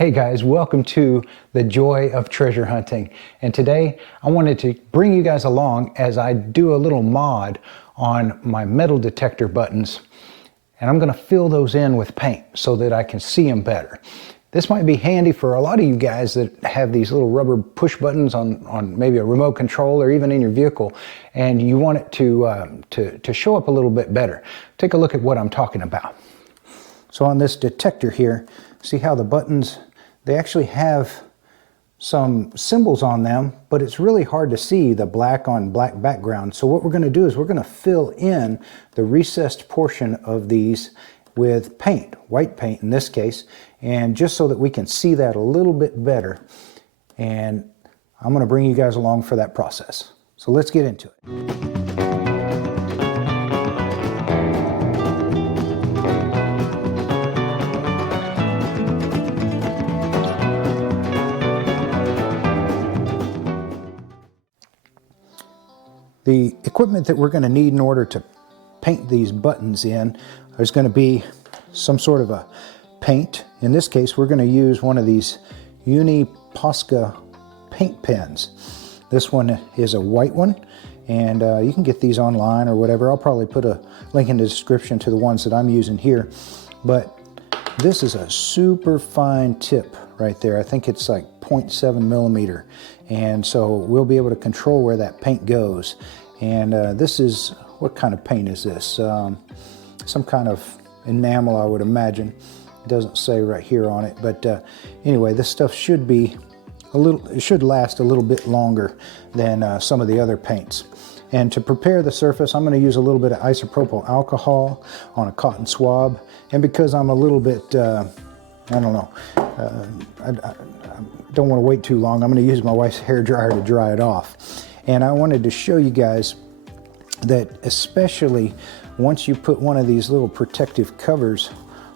Hey guys, welcome to the joy of treasure hunting. And today I wanted to bring you guys along as I do a little mod on my metal detector buttons. And I'm going to fill those in with paint so that I can see them better. This might be handy for a lot of you guys that have these little rubber push buttons on maybe a remote control or even in your vehicle, and you want it to show up a little bit better. Take a look at what I'm talking about. So on this detector here, see how the buttons, they actually have some symbols on them, but it's really hard to see the black on black background. So what we're going to do is we're going to fill in the recessed portion of these with paint, white paint in this case, and just so that we can see that a little bit better. And I'm going to bring you guys along for that process. So let's get into it. The equipment that we're going to need in order to paint these buttons in is going to be some sort of a paint. In this case, we're going to use one of these Posca paint pens. This one is a white one, and you can get these online or whatever. I'll probably put a link in the description to the ones that I'm using here. But this is a super fine tip right there. I think it's like 0.7 millimeter. And so we'll be able to control where that paint goes. And this is, what kind of paint is this? Some kind of enamel, I would imagine. It doesn't say right here on it. But anyway, this stuff should be it should last a little bit longer than some of the other paints. And to prepare the surface, I'm going to use a little bit of isopropyl alcohol on a cotton swab. And because I'm a little bit, I don't know, I don't want to wait too long, I'm going to use my wife's hair dryer to dry it off. And I wanted to show you guys that especially once you put one of these little protective covers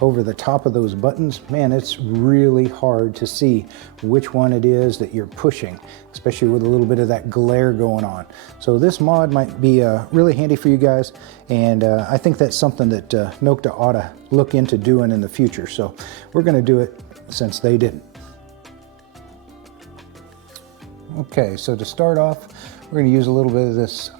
over the top of those buttons, man, it's really hard to see which one it is that you're pushing, especially with a little bit of that glare going on. So this mod might be really handy for you guys, and I think that's something that Nokta ought to look into doing in the future. So we're going to do it since they didn't. Okay, so to start off, we're going to use a little bit of this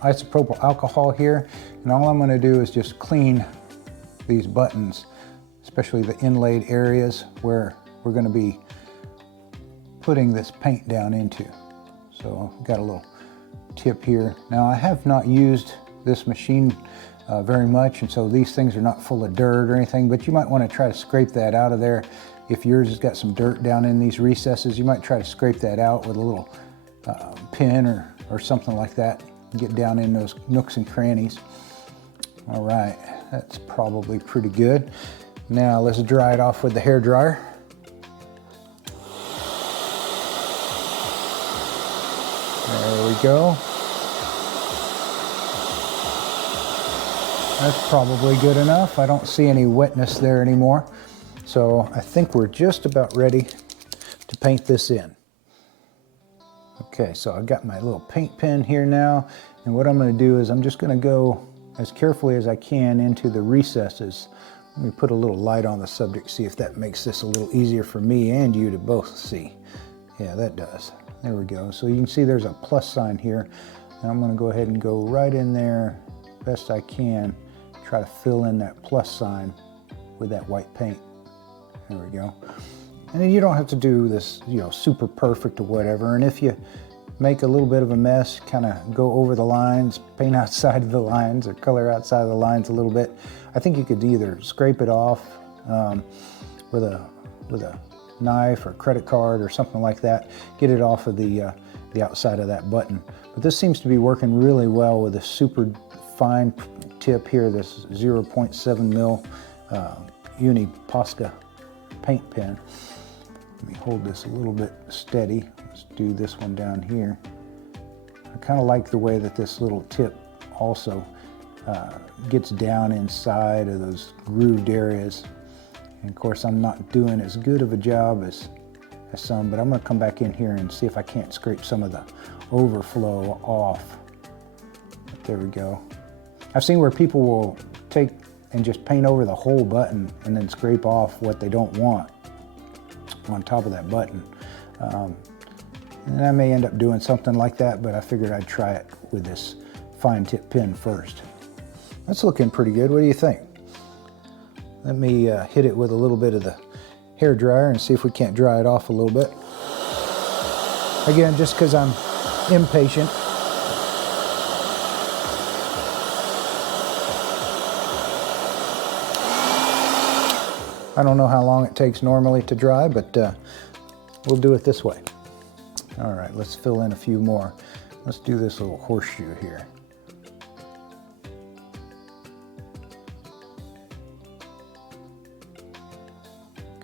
isopropyl alcohol here, and all I'm going to do is just clean these buttons, especially the inlaid areas where we're going to be putting this paint down into. So I've got a little tip here. Now I have not used this machine very much, and so these things are not full of dirt or anything, but you might want to try to scrape that out of there. If yours has got some dirt down in these recesses, you might try to scrape that out with a little pin or something like that. Get down in those nooks and crannies. All right, that's probably pretty good. Now let's dry it off with the hair dryer. There we go. That's probably good enough. I don't see any wetness there anymore. So I think we're just about ready to paint this in. Okay, so I've got my little paint pen here now, and what I'm going to do is I'm just going to go as carefully as I can into the recesses. Let me put a little light on the subject, see if that makes this a little easier for me and you to both see. Yeah, that does. There we go. So you can see there's a plus sign here, and I'm going to go ahead and go right in there best I can, try to fill in that plus sign with that white paint. There we go. And then you don't have to do this, you know, super perfect or whatever. And if you make a little bit of a mess, kind of go over the lines, paint outside of the lines or color outside of the lines a little bit, I think you could either scrape it off with a knife or credit card or something like that, get it off of the outside of that button. But this seems to be working really well with a super fine tip here, this 0.7 mil Posca paint pen. Let me hold this a little bit steady. Let's do this one down here. I kind of like the way that this little tip also gets down inside of those grooved areas. And of course I'm not doing as good of a job as some, but I'm going to come back in here and see if I can't scrape some of the overflow off. But there we go. I've seen where people will take and just paint over the whole button and then scrape off what they don't want. on top of that button. And I may end up doing something like that, but I figured I'd try it with this fine tip pen first. That's looking pretty good. What do you think? Let me hit it with a little bit of the hair dryer and see if we can't dry it off a little bit. Again, just because I'm impatient. I don't know how long it takes normally to dry, but we'll do it this way. All right, let's fill in a few more. Let's do this little horseshoe here.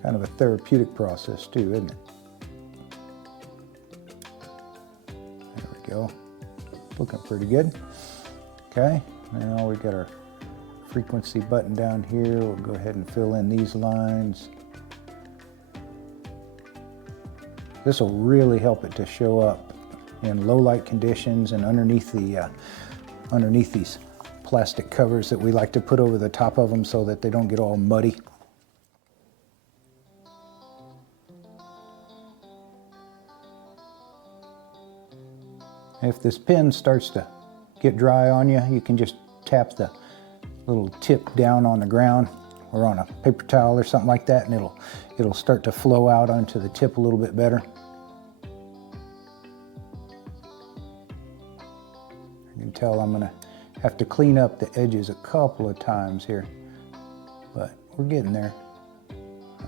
Kind of a therapeutic process too, isn't it? There we go. Looking pretty good. Okay, now we got our frequency button down here. We'll go ahead and fill in these lines. This will really help it to show up in low light conditions and underneath these plastic covers that we like to put over the top of them so that they don't get all muddy. If this pen starts to get dry on you, you can just tap the little tip down on the ground or on a paper towel or something like that, and it'll start to flow out onto the tip a little bit better. You can tell I'm gonna have to clean up the edges a couple of times here, but we're getting there.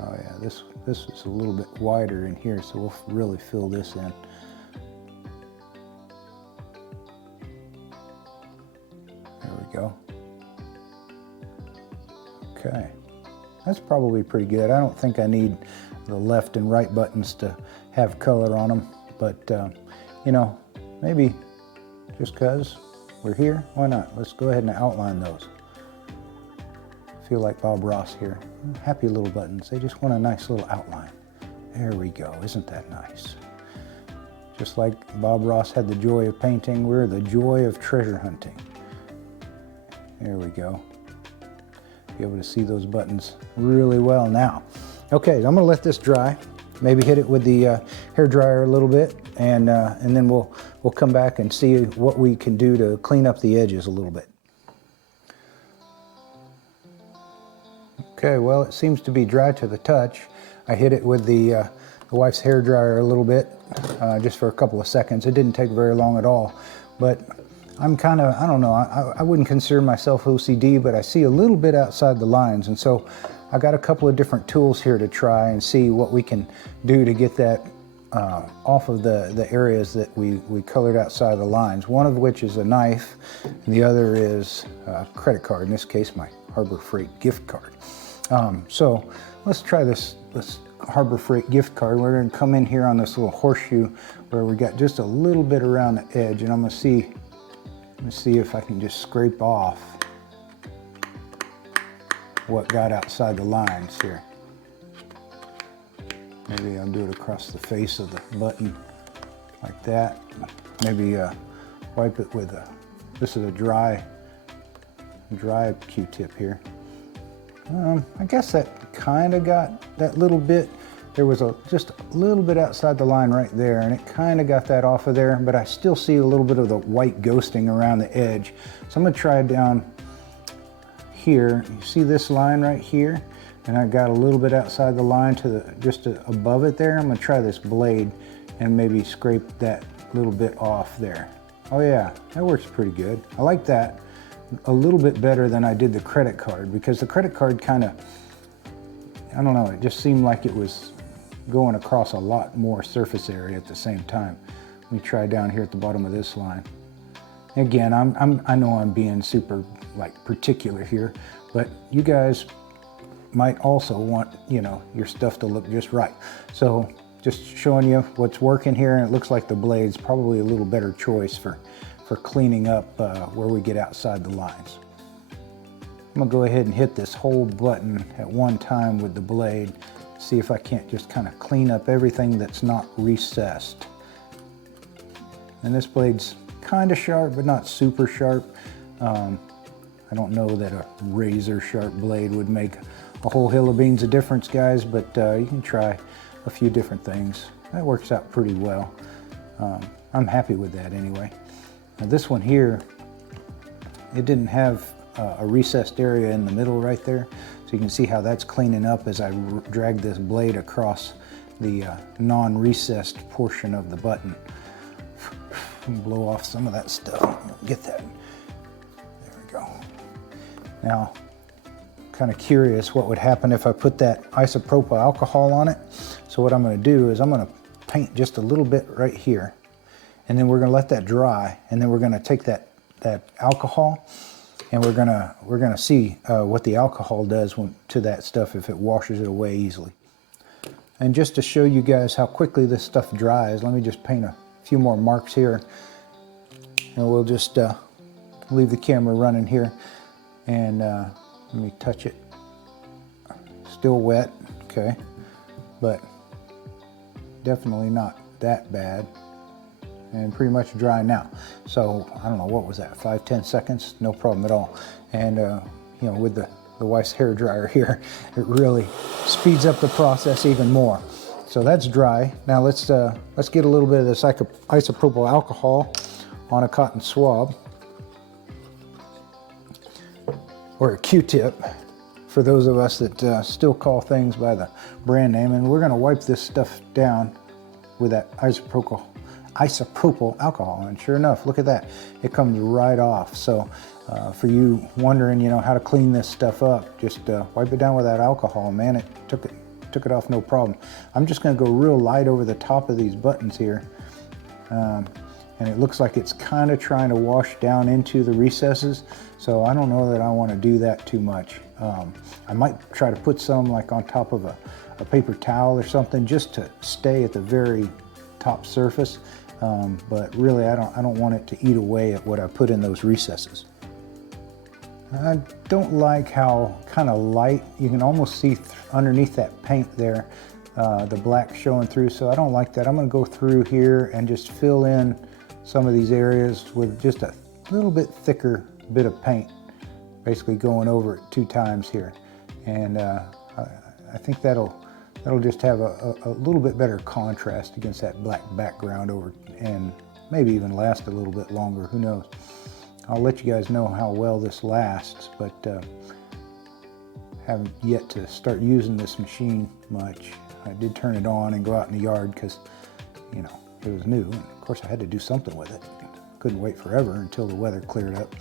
Oh yeah, this is a little bit wider in here, so we'll really fill this in. Go. Okay, that's probably pretty good. I don't think I need the left and right buttons to have color on them, but you know, maybe just because we're here, why not? Let's go ahead and outline those. I feel like Bob Ross here. Happy little buttons. They just want a nice little outline. There we go. Isn't that nice? Just like Bob Ross had the joy of painting, we're the joy of treasure hunting. There we go. Be able to see those buttons really well now. Okay, I'm going to let this dry. Maybe hit it with the hair dryer a little bit, and then we'll come back and see what we can do to clean up the edges a little bit. Okay, well, it seems to be dry to the touch. I hit it with the wife's hair dryer a little bit, just for a couple of seconds. It didn't take very long at all, but I'm kind of, I don't know, I wouldn't consider myself OCD, but I see a little bit outside the lines, and so I got a couple of different tools here to try and see what we can do to get that off of the areas that we colored outside the lines, one of which is a knife, and the other is a credit card, in this case my Harbor Freight gift card. So let's try this Harbor Freight gift card. We're going to come in here on this little horseshoe where we got just a little bit around the edge, and I'm going to see, let's see if I can just scrape off what got outside the lines here. Maybe I'll do it across the face of the button like that. Maybe wipe it with this is a dry Q-tip here. I guess that kind of got that little bit. There was just a little bit outside the line right there, and it kind of got that off of there, but I still see a little bit of the white ghosting around the edge. So I'm going to try it down here. You see this line right here? And I got a little bit outside the line to just above it there. I'm going to try this blade and maybe scrape that little bit off there. Oh yeah, that works pretty good. I like that a little bit better than I did the credit card, because the credit card kind of, I don't know, it just seemed like it was going across a lot more surface area at the same time. Let me try down here at the bottom of this line. Again, I know I'm being super particular here, but you guys might also want, you know, your stuff to look just right. So just showing you what's working here, and it looks like the blade's probably a little better choice for cleaning up where we get outside the lines. I'm gonna go ahead and hit this whole button at one time with the blade, see if I can't just kind of clean up everything that's not recessed. And this blade's kind of sharp, but not super sharp. I don't know that a razor sharp blade would make a whole hill of beans of difference, guys, but you can try. a few different things. That works out pretty well. I'm happy with that anyway. Now this one here, it didn't have a recessed area in the middle right there, so you can see how that's cleaning up as I drag this blade across the non-recessed portion of the button. Blow off some of that stuff. Get that. There we go. Now, kind of curious what would happen if I put that isopropyl alcohol on it. So what I'm going to do is I'm going to paint just a little bit right here, and then we're going to let that dry, and then we're going to take that alcohol, and we're going to see what the alcohol does to that stuff if it washes it away easily. And just to show you guys how quickly this stuff dries, let me just paint a few more marks here, and we'll just leave the camera running here, and let me touch it. Still wet, okay, but definitely not that bad, and pretty much dry now. So I don't know, what was that, 5-10 seconds? No problem at all. And you know, with the wife's hair dryer here, it really speeds up the process even more. So that's dry. Now let's get a little bit of this isopropyl alcohol on a cotton swab or a Q-tip for those of us that still call things by the brand name, and we're going to wipe this stuff down with that isopropyl alcohol, and sure enough, look at that, it comes right off. So for you wondering, you know, how to clean this stuff up, just wipe it down with that alcohol. Man, it took it off no problem. I'm just going to go real light over the top of these buttons here, and it looks like it's kind of trying to wash down into the recesses, so I don't know that I want to do that too much. I might try to put some like on top of a paper towel or something just to stay at the very top surface, but really I don't want it to eat away at what I put in those recesses. I don't like how kind of light, you can almost see underneath that paint there, the black showing through, so I don't like that. I'm going to go through here and just fill in some of these areas with just a little bit thicker bit of paint, basically going over it 2 times here, and I think that'll just have a little bit better contrast against that black background over, and maybe even last a little bit longer, who knows. I'll let you guys know how well this lasts, but haven't yet to start using this machine much. I did turn it on and go out in the yard because, you know, it was new. And of course, I had to do something with it. Couldn't wait forever until the weather cleared up.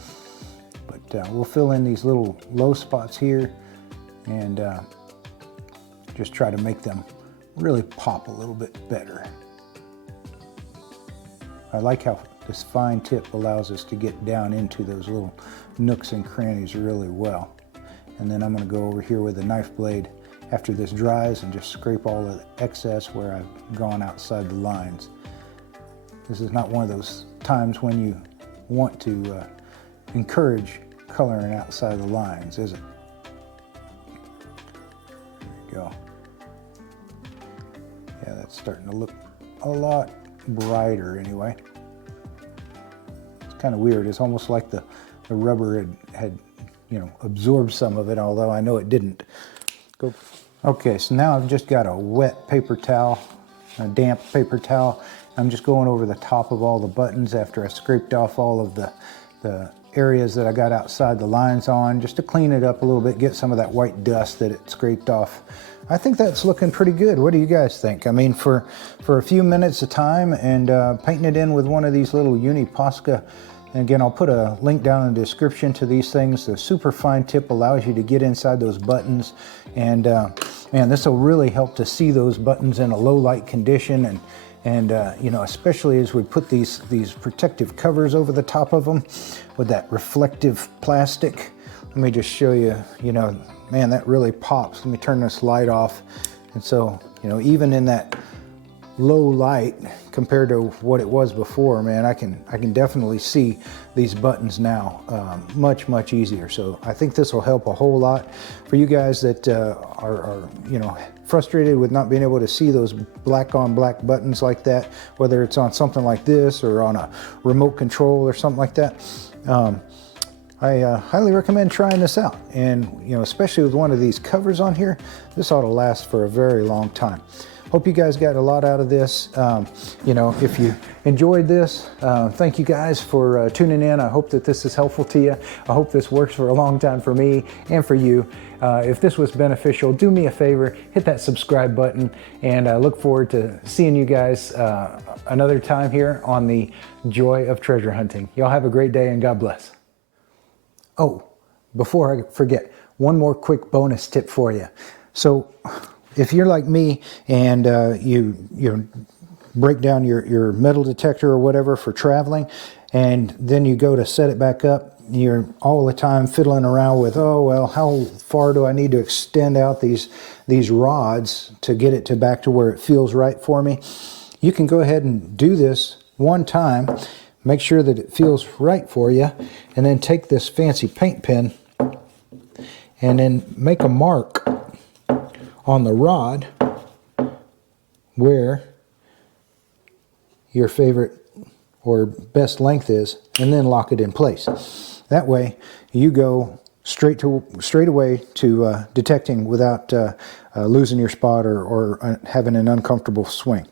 But we'll fill in these little low spots here and just try to make them really pop a little bit better. I like how this fine tip allows us to get down into those little nooks and crannies really well. And then I'm going to go over here with a knife blade after this dries and just scrape all of the excess where I've gone outside the lines. This is not one of those times when you want to encourage coloring outside the lines, is it? There you go. Yeah, that's starting to look a lot brighter anyway. It's kind of weird. It's almost like the rubber had you know, absorbed some of it, although I know it didn't. Okay, so now I've just got a wet paper towel, a damp paper towel. I'm just going over the top of all the buttons after I scraped off all of the areas that I got outside the lines on, just to clean it up a little bit, get some of that white dust that it scraped off. I think that's looking pretty good. What do you guys think? I mean, for a few minutes of time and painting it in with one of these little Uni Posca, and again, I'll put a link down in the description to these things. The super fine tip allows you to get inside those buttons, and man, this will really help to see those buttons in a low light condition, and you know, especially as we put these protective covers over the top of them with that reflective plastic. Let me just show you, you know, man, that really pops. Let me turn this light off. And so, you know, even in that low light compared to what it was before, man, I can definitely see these buttons now much easier. So I think this will help a whole lot for you guys that are you know, frustrated with not being able to see those black on black buttons like that, whether it's on something like this or on a remote control or something like that. I highly recommend trying this out, and you know, especially with one of these covers on here, this ought to last for a very long time. hope you guys got a lot out of this. You know, if you enjoyed this, thank you guys for tuning in. I hope that this is helpful to you. I hope this works for a long time for me and for you. If this was beneficial, do me a favor, hit that subscribe button, and I look forward to seeing you guys another time here on the Joy of Treasure Hunting. Y'all have a great day and God bless. Oh, before I forget, one more quick bonus tip for you. So if you're like me and you break down your metal detector or whatever for traveling, and then you go to set it back up, you're all the time fiddling around with, oh, well, how far do I need to extend out these rods to get it back to where it feels right for me? You can go ahead and do this one time, make sure that it feels right for you, and then take this fancy paint pen and then make a mark on the rod where your favorite or best length is, and then lock it in place. That way you go straight away to detecting without losing your spot or having an uncomfortable swing.